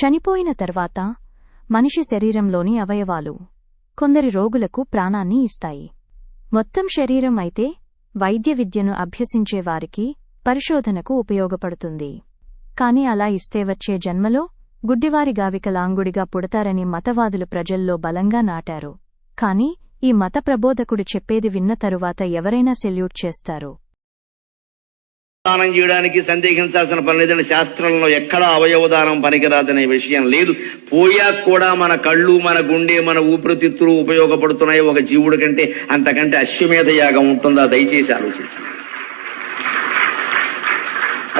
చనిపోయిన తర్వాత మనిషి శరీరంలోని అవయవాలు కొందరి రోగులకు ప్రాణాన్ని ఇస్తాయి. మొత్తం శరీరం అయితే వైద్య విద్యను అభ్యసించేవారికి పరిశోధనకు ఉపయోగపడుతుంది. కాని అలా ఇస్తే వచ్చే జన్మలో గుడ్డివారిగా వికలాంగుడిగా పుడతారని మతవాదులు ప్రజల్లో బలంగా నాటారు. కాని ఈ మత ప్రబోధకుడు చెప్పేది విన్న తరువాత ఎవరైనా సెల్యూట్ చేస్తారు. దానం చేయడానికి సందేహించాల్సిన పని లేదని శాస్త్రంలో ఎక్కడా అవయవదానం పనికిరాదనే విషయం లేదు. పోయాక కూడా మన కళ్ళు, మన గుండె, మన ఊపిరితిత్తులు ఉపయోగపడుతున్నాయి ఒక జీవుడి కంటే. అంతకంటే అశ్వమేధ యాగం ఉంటుందా? దయచేసి ఆలోచించండి.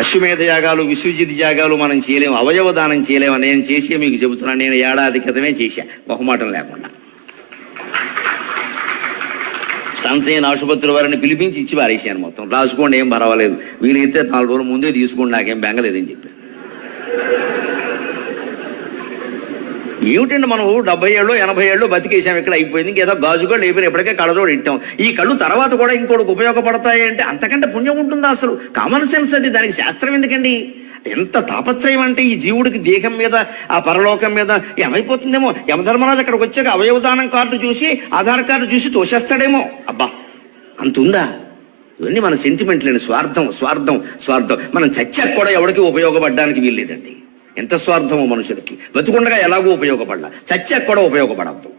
అశ్వమేధ యాగాలు, విశ్వజిత్ యాగాలు మనం చేయలేము, అవయవదానం చేయలేము. నేను చేసే మీకు చెబుతున్నాను. నేను ఏడాది క్రితమే చేశా, బహుమాటం లేకుండా. సన్సైన్ ఆసుపత్రి వారిని పిలిపించి ఇచ్చి పారేసాను. మొత్తం రాసుకోండి, ఏం పర్వాలేదు, వీలైతే 4 రోజుల ముందే తీసుకోండి, నాకేం బెంగలేదని చెప్పాను. ఏమిటండి, మనం 70 ఏళ్ళు 80 ఏళ్ళు బతికేసాం, ఇక్కడ అయిపోయింది. ఇంకేదో గాజుగోళ్ళు అయిపోయిన ఎప్పటికే కళ్ళజోడు ఇట్టాం. ఈ కళ్ళు తర్వాత కూడా ఇంకోటికి ఉపయోగపడతాయి అంటే అంతకంటే పుణ్యం ఉంటుందా? అసలు కామన్ సెన్స్ అది. దానికి శాస్త్రం ఎందుకండి? ఎంత తాపత్రయం అంటే ఈ జీవుడికి దేహం మీద, ఆ పరలోకం మీద ఏమైపోతుందేమో. యమధర్మరాజు అక్కడికి వచ్చాక అవయవదానం కార్డు చూసి, ఆధార్ కార్డు చూసి తోసేస్తాడేమో. అబ్బా, అంతుందా? ఇవన్నీ మన సెంటిమెంట్లేని. స్వార్థం స్వార్థం స్వార్థం. మనం చచ్చాక కూడా ఎవరికి ఉపయోగపడడానికి వీల్లేదండి. ఎంత స్వార్థమో మనుషులకి. బతుకుండగా ఎలాగో ఉపయోగపడాల, చచ్చాక కూడా ఉపయోగపడద్దు.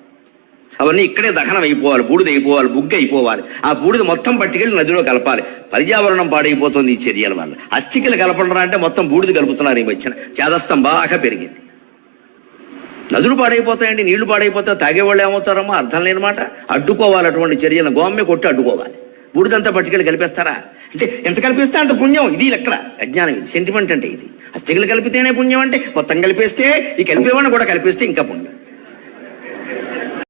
అవన్నీ ఇక్కడే దహనం అయిపోవాలి, బూడిద అయిపోవాలి, బుగ్గ అయిపోవాలి. ఆ బూడిద మొత్తం పట్టుకెళ్ళి నదిలో కలపాలి. పర్యావరణం పాడైపోతుంది ఈ చర్యల వల్ల. అస్థికలు కలపడరా అంటే మొత్తం బూడిద కలుపుతున్నారు. ఈ మధ్యన చేదస్తం బాగా పెరిగింది. నదులు పాడైపోతాయండి, నీళ్లు పాడైపోతాయి, తాగేవాళ్ళు ఏమవుతారమ్మో అర్థం లేని మాట. అడ్డుకోవాలి అటువంటి చర్యలను. గోమ్మె కొట్టి అడ్డుకోవాలి. బూడిదంతా పట్టుకెళ్ళి కలిపేస్తారా అంటే ఎంత కలిపేస్తే అంత పుణ్యం. ఇది ఎక్కడ అజ్ఞానం, ఇది సెంటిమెంట్ అంటే ఇది. అస్థికలు కలిపితేనే పుణ్యం అంటే మొత్తం కలిపేస్తే, ఈ కలిపేవాడిని కూడా కలిపేస్తే ఇంకా పుణ్యం.